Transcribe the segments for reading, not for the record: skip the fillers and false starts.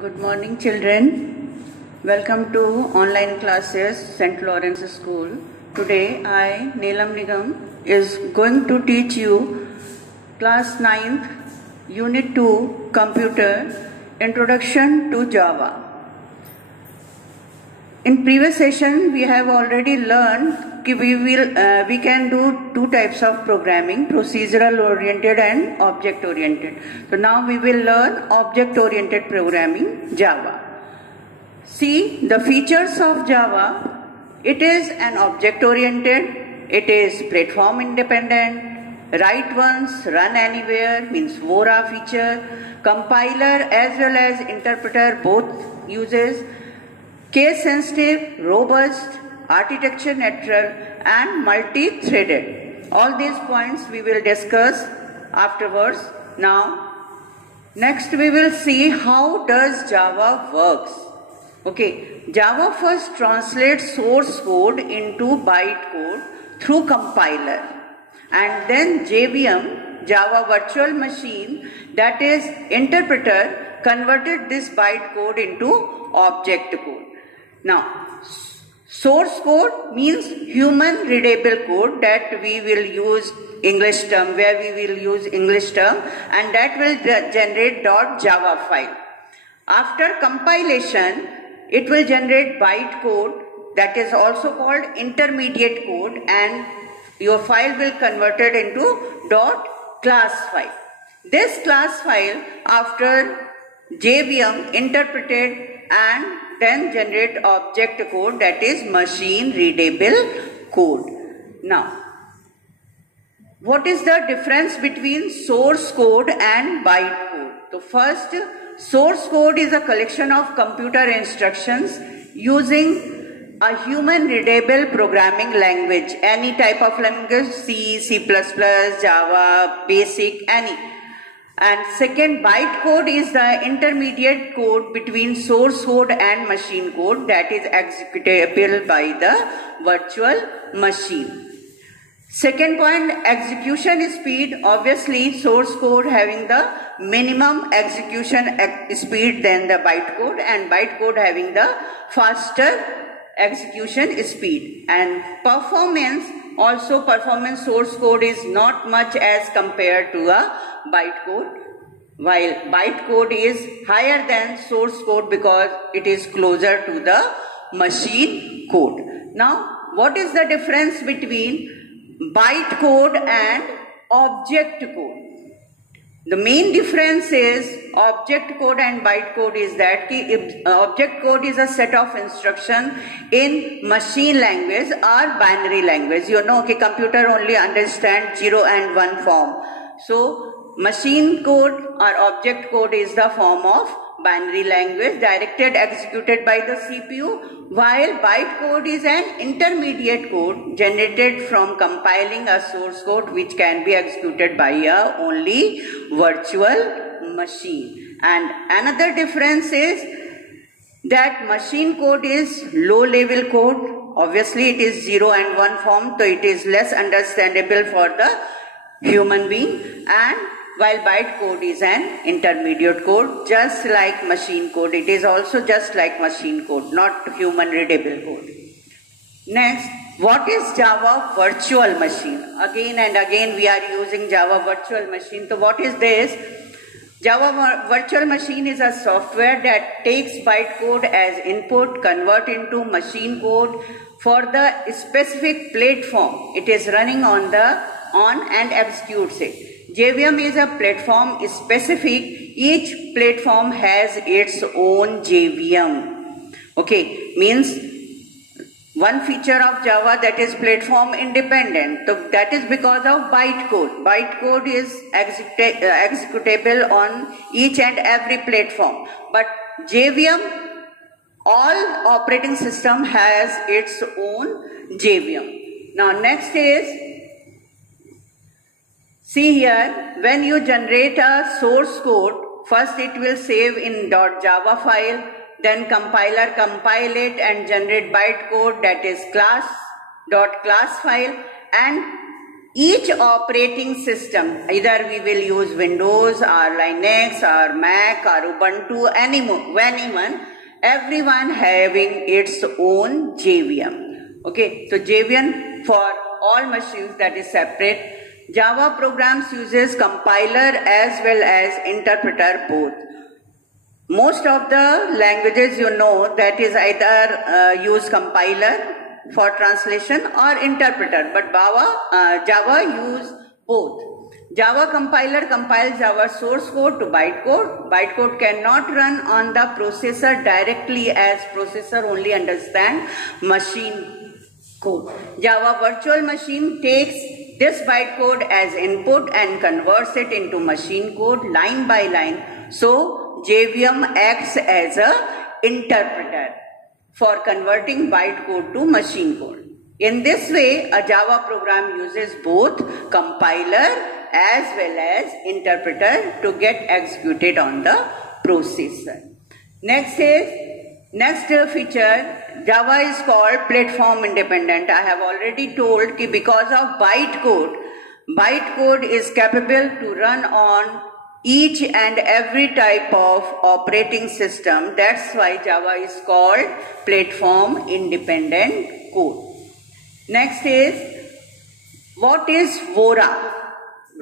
Good morning, children. Welcome to online classes, St. Lawrence School. Today, I, Neelam Nigam, is going to teach you class 9th, Unit 2, Computer, Introduction to Java. In previous session, we have already learned we can do two types of programming, procedural oriented and object oriented. So now we will learn object oriented programming, Java. See the features of Java. It is an object oriented, it is platform independent, write once, run anywhere, means VORA feature, compiler as well as interpreter both uses, case sensitive, robust, architecture neutral and multi-threaded. All these points we will discuss afterwards. Now, next we will see how does Java works. Okay, Java first translates source code into bytecode through compiler, and then JVM, Java Virtual Machine, that is interpreter, converted this bytecode into object code. Now, source code means human readable code, that we will use English term, where we will use English term, and that will generate .java file. After compilation, it will generate bytecode, that is also called intermediate code, and your file will converted into .class file. This class file after JVM interpreted and then generate object code, that is machine readable code. Now, what is the difference between source code and bytecode? So first, source code is a collection of computer instructions using a human readable programming language, any type of language, C, C++, Java, BASIC, any. And second, bytecode is the intermediate code between source code and machine code, that is executable by the virtual machine. Second point, execution speed. Obviously, source code having the minimum execution speed than the bytecode, and bytecode having the faster execution speed. And performance, also performance, source code is not much as compared to a bytecode, while bytecode is higher than source code because it is closer to the machine code. Now, what is the difference between bytecode and object code? The main difference is object code and bytecode is that object code is a set of instructions in machine language or binary language. You know, computer only understands 0 and 1 form. So, machine code or object code is the form of binary language directed executed by the CPU, while bytecode is an intermediate code generated from compiling a source code which can be executed by a only virtual machine. And another difference is that machine code is low level code. Obviously it is 0 and 1 form, so it is less understandable for the human being, and while bytecode is an intermediate code, just like machine code. It is also just like machine code, not human readable code. Next, what is Java Virtual Machine? Again and again we are using Java Virtual Machine. So what is this? Java Virtual Machine is a software that takes bytecode as input, convert into machine code for the specific platform it is running on and executes it. JVM is a platform specific. Each platform has its own JVM. Okay, means one feature of Java, that is platform independent. So that is because of bytecode. Bytecode is executable on each and every platform. But JVM, all operating system has its own JVM. Now next is, see here, when you generate a source code, first it will save in .java file, then compiler compile it and generate bytecode, that is class.class file, and each operating system, either we will use Windows or Linux or Mac or Ubuntu, anyone, everyone having its own JVM. Okay, so JVM for all machines, that is separate. Java programs uses compiler as well as interpreter both. Most of the languages that is either use compiler for translation or interpreter, but Java use both. Java compiler compiles Java source code to bytecode. Bytecode cannot run on the processor directly, as processor only understand machine code. Java virtual machine takes this bytecode as input and converts it into machine code line by line. So JVM acts as a interpreter for converting bytecode to machine code. In this way, a Java program uses both compiler as well as interpreter to get executed on the processor. Next feature, Java is called platform independent. I have already told that because of bytecode is capable to run on each and every type of operating system. That's why Java is called platform independent code. Next is, what is VORA?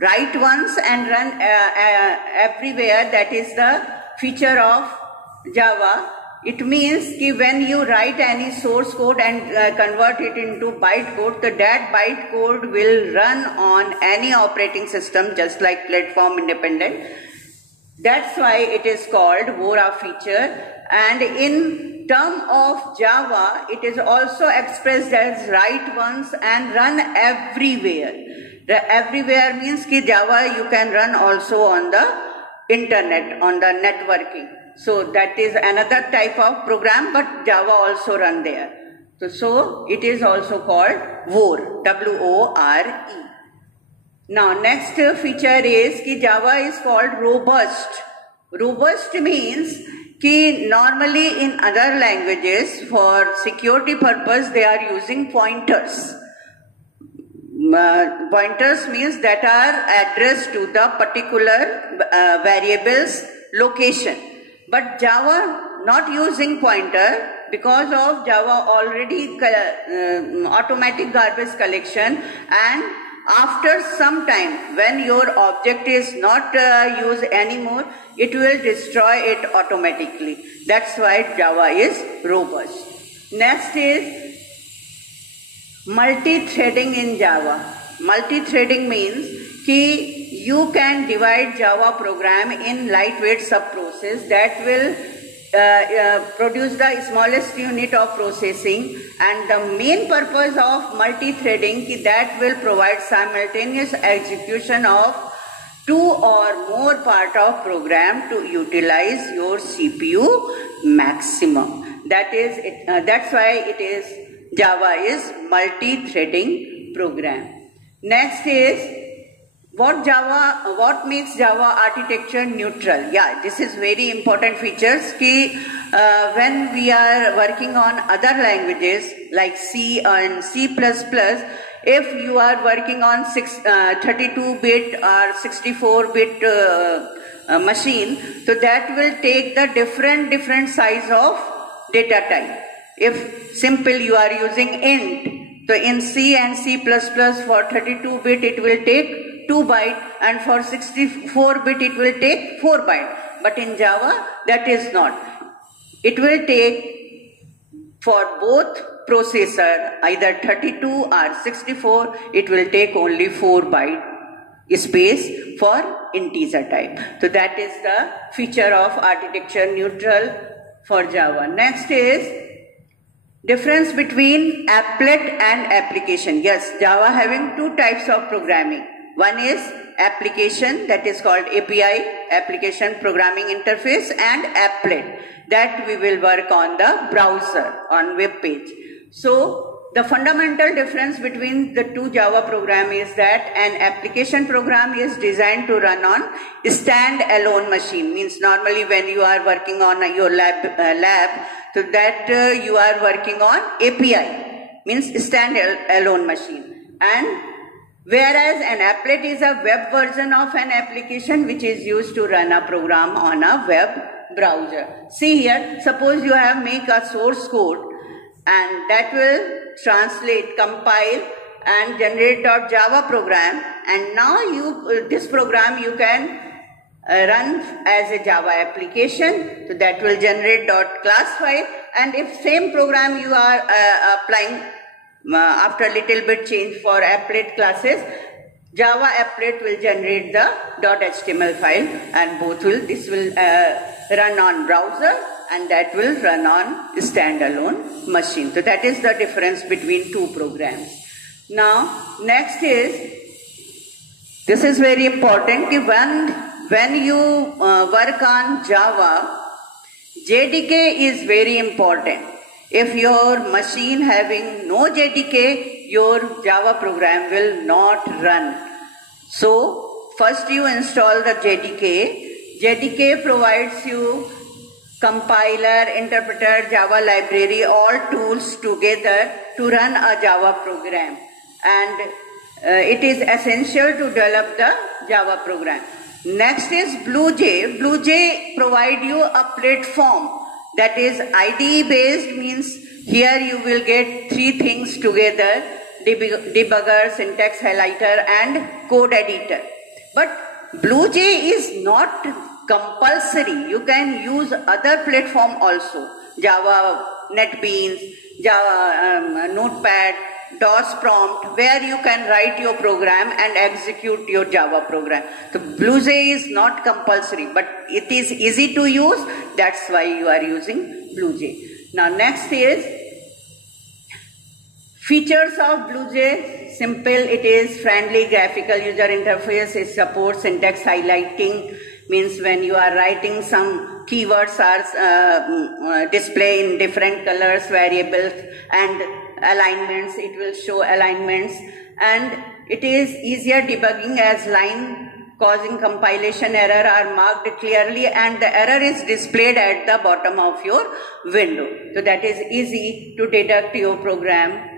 Write once and run everywhere. That is the feature of Java. It means that when you write any source code and convert it into bytecode, that bytecode will run on any operating system, just like platform independent. That's why it is called VORA feature. And in term of Java, it is also expressed as write once and run everywhere. The everywhere means that Java you can run also on the internet, on the networking. So that is another type of program, but Java also run there. So it is also called VORE, W-O-R-E. Now next feature is that Java is called robust. Robust means that normally in other languages for security purpose they are using pointers. Pointers means that are addressed to the particular variable's location. But Java not using pointer because of Java already automatic garbage collection, and after some time when your object is not used anymore, it will destroy it automatically. That's why Java is robust. Next is multi-threading in Java. Multi-threading means that you can divide Java program in lightweight subprocess that will produce the smallest unit of processing, and the main purpose of multi-threading that will provide simultaneous execution of two or more part of program to utilize your CPU maximum. That is it. That's why it is Java is multi-threading program. Next is what makes Java architecture neutral. Yeah, this is very important features. When we are working on other languages like C and C++, if you are working on 32-bit or 64-bit machine, so that will take the different size of data type. If simple you are using int, so in C and C++ for 32-bit it will take 2 byte, and for 64-bit it will take 4 byte. But in Java that is not. It will take for both processor either 32 or 64, it will take only 4 byte space for integer type. So that is the feature of architecture neutral for Java. Next is difference between applet and application. Yes, Java having two types of programming. One is application, that is called API, application programming interface, and applet, that we will work on the browser, on web page. So the fundamental difference between the two Java program is that an application program is designed to run on stand-alone machine. Means normally when you are working on your lab, so that you are working on API, means stand-alone machine. And Whereas an applet is a web version of an application which is used to run a program on a web browser. See here, suppose you have make a source code and that will translate, compile and generate .java program, and now this program you can run as a Java application, so that will generate .class file, and if same program you are applying after little bit change for applet classes, Java applet will generate the .html file, and this will run on browser and that will run on standalone machine. So that is the difference between two programs. Now next is, this is very important, when you work on Java, JDK is very important. If your machine having no JDK, your Java program will not run. So first you install the JDK. JDK provides you compiler, interpreter, Java library, all tools together to run a Java program. And it is essential to develop the Java program. Next is BlueJ. BlueJ provide you a platform that is IDE based, means here you will get three things together: debugger, syntax highlighter and code editor. But BlueJ is not compulsory. You can use other platform also, Java, NetBeans, Java Notepad, DOS prompt, where you can write your program and execute your Java program. So BlueJ is not compulsory, but it is easy to use. That's why you are using BlueJ. Now next is features of BlueJ. Simple, it is friendly graphical user interface. It supports syntax highlighting, means when you are writing some keywords are display in different colors, variables and alignments, it will show alignments, and it is easier debugging as line causing compilation error are marked clearly and the error is displayed at the bottom of your window. So that is easy to deduct your program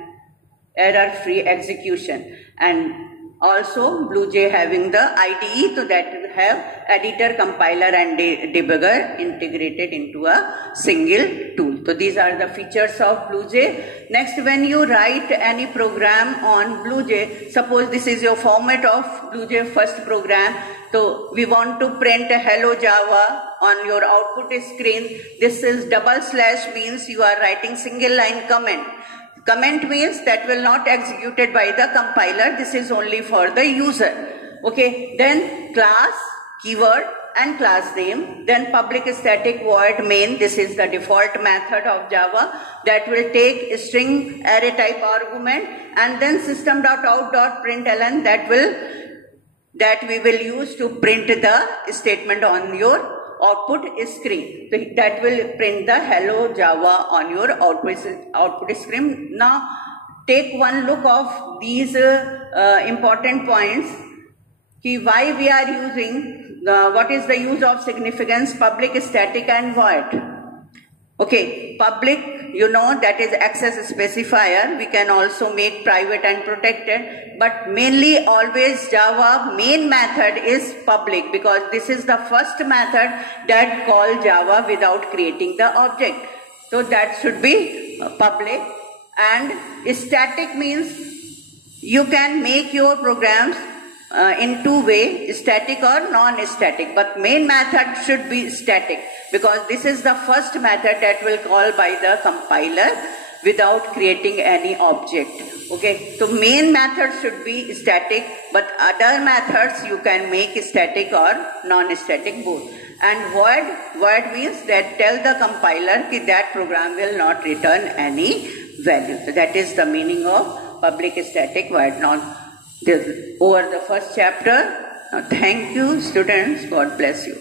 error-free execution. And also BlueJ having the IDE, so that will have editor, compiler and debugger integrated into a single tool. So these are the features of BlueJ. Next, when you write any program on BlueJ, suppose this is your format of BlueJ first program. So we want to print a hello Java on your output screen. This is // means you are writing single line comment. Comment means that will not executed by the compiler. This is only for the user. Okay. Then class, keyword and class name. Then public static void main. This is the default method of Java that will take string array type argument, and then system.out.println that we will use to print the statement on your output screen. So that will print the hello Java on your output screen. Now take one look of these important points. Why we are using, what is the use of significance, public, static and void. Okay, public, you know, that is access specifier. We can also make private and protected, but mainly always Java main method is public, because this is the first method that call Java without creating the object. So that should be public. And static means you can make your programs in two ways, static or non-static, but main method should be static, because this is the first method that will call by the compiler without creating any object. Okay, so main method should be static, but other methods you can make static or non-static both. And void means that tell the compiler that program will not return any value. So that is the meaning of public, static, void, non. Over the first chapter. Now, thank you students. God bless you.